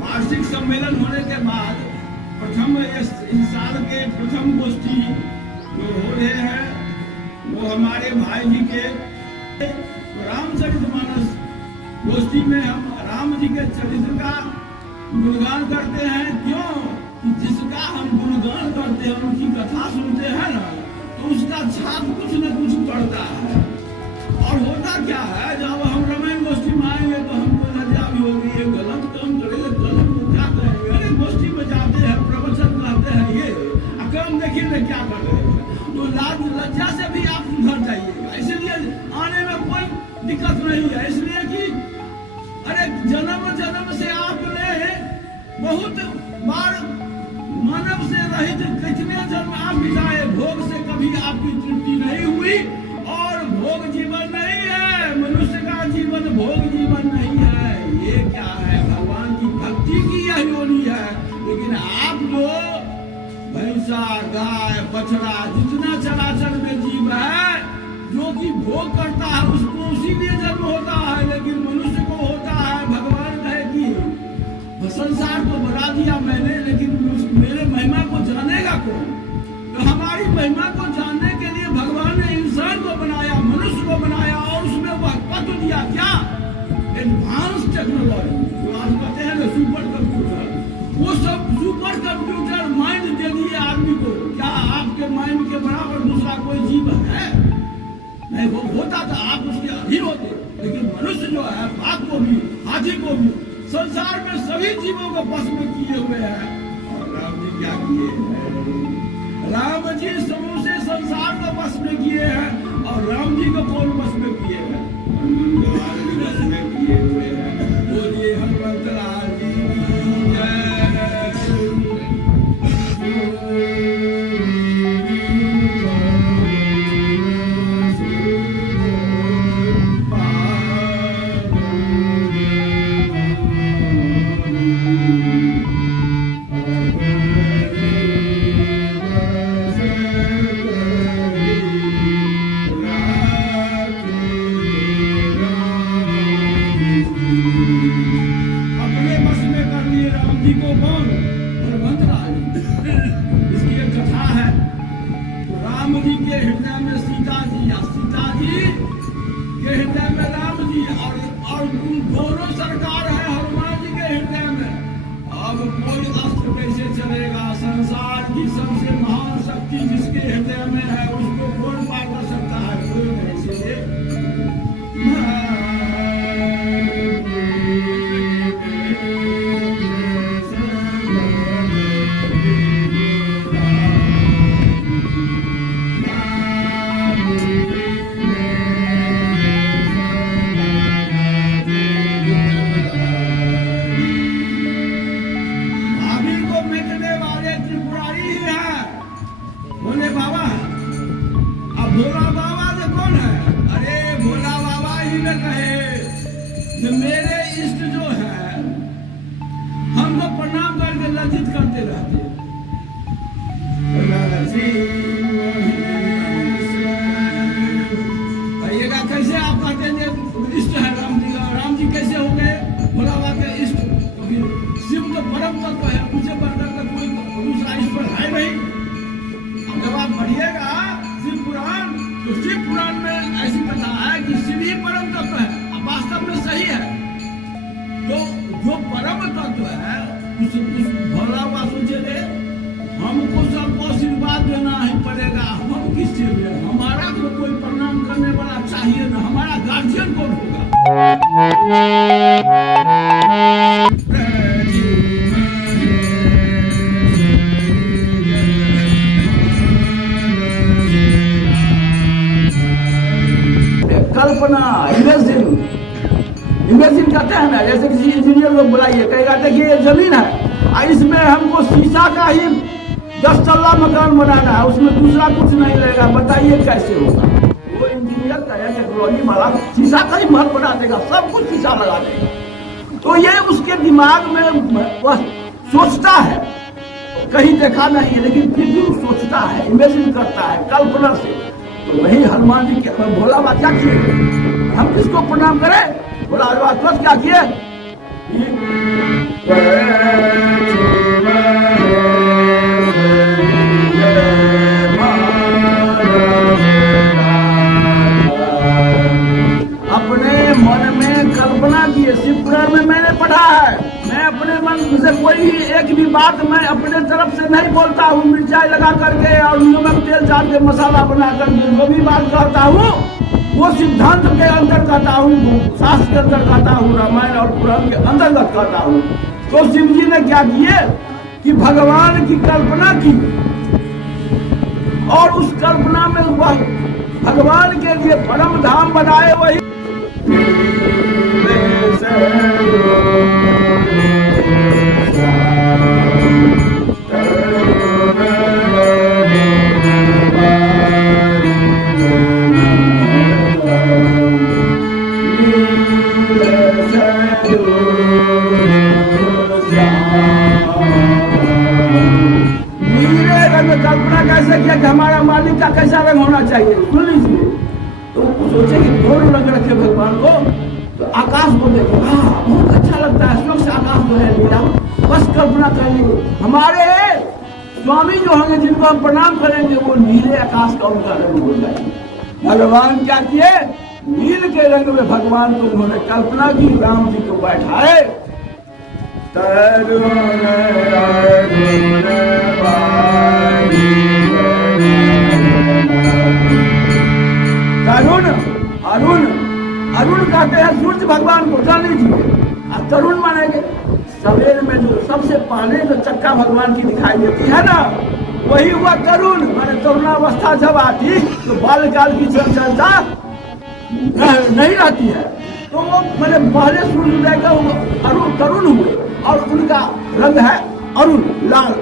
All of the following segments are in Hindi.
वार्षिक सम्मेलन होने के बाद प्रथम इस साल के प्रथम गोष्ठी जो हो रहे हैं वो हमारे भाई जी के रामचरितमानस गोष्ठी में हम राम जी के चरित्र का गुणगान करते हैं। क्यों? जिसका हम गुणगान करते हैं, उनकी कथा सुनते हैं ना, तो उसका छाप कुछ न कुछ पड़ता है। और होता क्या है, जब हम रामायण गोष्ठी में आएंगे तो हमको लज्जा भी होगी, ये गलत काम करेंगे, गलत को क्या कहेंगे। अरे गोष्ठी में जाते हैं, प्रवचन कहते हैं, ये काम देखिए ना क्या कर रहे हैं, तो लाज लज्जा से भी आप सुधर जाइएगा। इसलिए आने में कोई दिक्कत नहीं है, इसलिए कि अरे जन्म जन्म से आपने बहुत बार मानव से रहित कितने जन्म आप बिताए, भोग से कभी आपकी तृप्ति नहीं हुई और भोग जीवन नहीं है। मनुष्य का जीवन भोग जीवन नहीं है। ये क्या है? भगवान की भक्ति की यह योनि है। लेकिन आप जो भैंसा, गाय, बछड़ा, जितना चराचर में जीव है जो कि भोग करता है, उसको उसी लिए जन्म होता है। लेकिन मनुष्य को होता है, भगवान कहे कि संसार को बना दिया मैंने, लेकिन मेरे महिमा को जानेगा कौन? तो हमारी महिमा को जानने के लिए भगवान ने इंसान को बनाया, मनुष्य को बनाया और उसमें वह पद दिया। क्या? एडवांस टेक्नोलॉजी, जो आज कहते हैं ना सुपर कंप्यूटर, वो सब सुपर कंप्यूटर माइंड दे दिए आदमी को। क्या आपके माइंड के बराबर दूसरा कोई जीव है? नहीं, वो होता था आप उसके अधीन होते। लेकिन मनुष्य जो है, बाघ को भी, हाथी को भी, संसार में सभी जीवों को बस में किए हुए हैं। और राम जी क्या किए हैं? राम जी समूचे संसार को बस में किए हैं। और राम जी को कौन बस में किए हैं? हनुमान जी बस में किए हुए हैं। बोलिए हनुमंत लाल जी जो परम तत्व है उस भोला हुआ सोचे रे हमको सबको आशीर्वाद देना ही पड़ेगा, हम किससे ले, हमारा को कोई प्रणाम करने वाला चाहिए ना, हमारा गार्जियन कौन होगा। कल्पना, इमेजिन कहते हैं ना, जैसे किसी इंजीनियर को बुलाइए, कहेगा देखिए ये जमीन है, इसमें हमको शीशा का ही 10 तल्ला मकान बनाना है, उसमें दूसरा कुछ नहीं लगेगा, बताइए कैसे होगा। वो इंजीनियर का है टेक्नोलॉजी वाला, शीशा का ही महल बना देगा, सब कुछ शीशा लगा देगा। तो ये उसके दिमाग में वह सोचता है, कहीं देखा नहीं है लेकिन फिर भी सोचता है, इमेजिन करता है कल्पना से। तो वही हनुमान जी के भोला बाबा क्या किए, हम किसको प्रणाम करें, भोला बाबा तुरंत क्या किए, अपने मन में कल्पना किए। शिवपुराण में मैंने पढ़ा है, मैं अपने मन से कोई भी एक भी बात मैं अपने तरफ से नहीं बोलता हूँ, मिर्चाई लगा करके और नमक तेल डाल के मसाला बना करके जो भी बात कहता हूँ वो सिद्धांत के अंदर कहता हूँ, शास्त्र के अंदर कहता हूँ, रामायण और पुराण के अंतर्गत कहता हूँ। तो शिव जी ने क्या किए कि भगवान की कल्पना की और उस कल्पना में वह भगवान के लिए परम धाम बनाए। वही कल्पना कैसे किया कि हमारा मालिक का कैसा रंग होना चाहिए, सुन लीजिए। तो सोचे कि दोनों रंग रखे भगवान को, तो आकाश को देखो, बहुत अच्छा लगता है, स्वच्छ आकाश जो है नीला, बस कल्पना कर ली हमारे स्वामी जो होंगे जिनको हम प्रणाम करेंगे वो नीले आकाश का उनका रंग हो जाएगा। भगवान क्या किए, नील के रंग में भगवान को उन्होंने कल्पना की, राम जी को बैठाए। तरुण अरुण, अरुण कहते हैं सूर्य भगवान को, जान लीजिए। और तरुण मानेंगे सवेरे में जो सबसे पहले जो चक्का भगवान की दिखाई देती है ना, वही हुआ तरुण। माने तरुणावस्था जब आती तो बालकाल की चर्चा नहीं रहती है, तो वो मैंने पहले सूर्योदय का अरुण तरुण हुए और उनका रंग है अरुण लाल।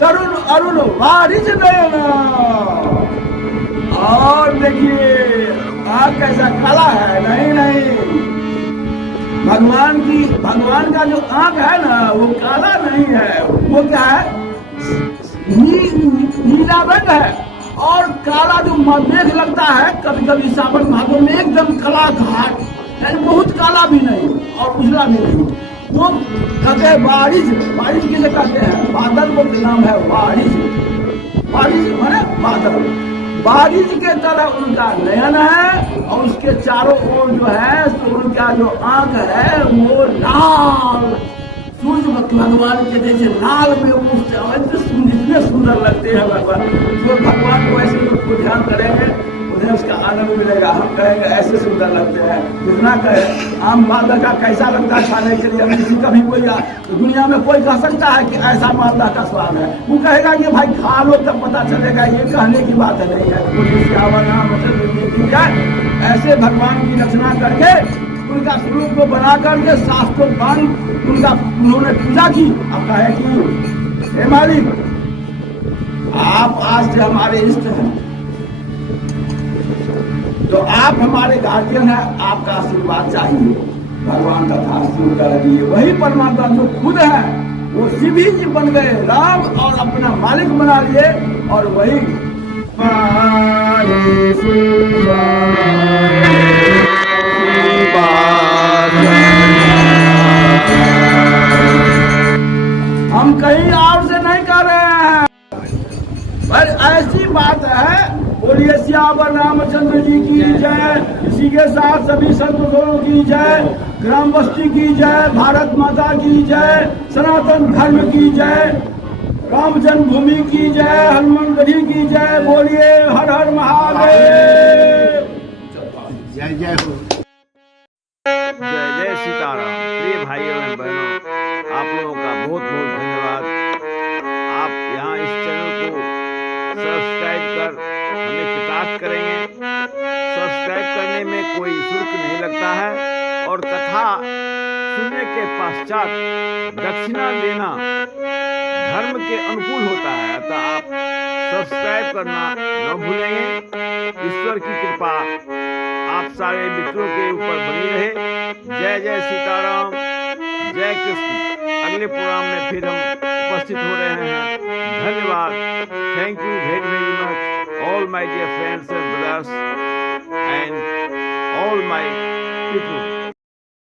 तरुण अरुण वारिज नयना, और देखिए आँख कैसा काला है, नहीं भगवान का जो आँख है ना वो काला नहीं है, वो क्या है, नीला रंग है। और काला जो मेघ लगता है कभी कभी सावन भादों में एकदम काला घाट, बहुत काला भी नहीं और उजला भी नहीं, वो कहते हैं बारिश। बारिश किसे कहते हैं, बादल को नाम है बारिश, बारिश माने बादल। बारिश के तरह उनका नयन है और उसके चारों ओर जो है तो उनका जो आंख है वो लाल, सूर्य भगवान के जैसे लाल में इतने सुंदर लगते हैं भगवान। जो भगवान को ऐसे लोग को ध्यान करेंगे उन्हें उसका आनंद मिलेगा। हम कहेंगे ऐसे सुंदर लगते हैं, जितना कहे आम मालदा का कैसा लगता है खाने के लिए, किसी का भी कोई दुनिया में कोई कह सकता है कि ऐसा मालदा का स्वाद है, वो कहेगा कि भाई खा लो तब पता चलेगा, ये कहने की बात नहीं है। ऐसे भगवान की रचना करके उनका स्वरूप को बना करके शास्त्रों बाण उनका उन्होंने पूजा की। अब कहे कि हे मालिक आप आज से हमारे इष्ट हैं, तो आप हमारे गार्जियन हैं, आपका आशीर्वाद चाहिए। भगवान का था शुरू कर दिए, वही परमात्मा जो खुद है वो शिव जी बन गए, राम और अपना मालिक बना लिए। और वही हम कहीं और से नहीं कर रहे हैं, पर ऐसी बात है। बोलिए श्याम रामचंद्र जी की जय। इसी के साथ सभी संतों की जय। ग्राम बस्ती की जय, भारत माता की जय, सनातन धर्म की जय, राम जन्मभूमि की जय, हनुमानगढ़ी की जय। बोलिए हर हर महादेव। जय जय हो। जय जय सीताराम। प्रिय भाइयों एवं बहनों, आप लोगों का बहुत बहुत धन्यवाद। आप यहाँ इस चैनल को सब्सक्राइब कर हमें कृतार्थ करेंगे। सब्सक्राइब करने में कोई शुल्क नहीं लगता है और कथा सुनने के पश्चात दक्षिणा देना धर्म के अनुकूल होता है, अतः आप सब्सक्राइब करना न भूलेंगे। ईश्वर की कृपा आप सारे मित्रों के ऊपर बनी रहे। जय जय सीताराम, जय कृष्ण। अगले प्रोग्राम में फिर हम उपस्थित हो रहे हैं। धन्यवाद। Thank you very very much all my dear friends and brothers and all my people.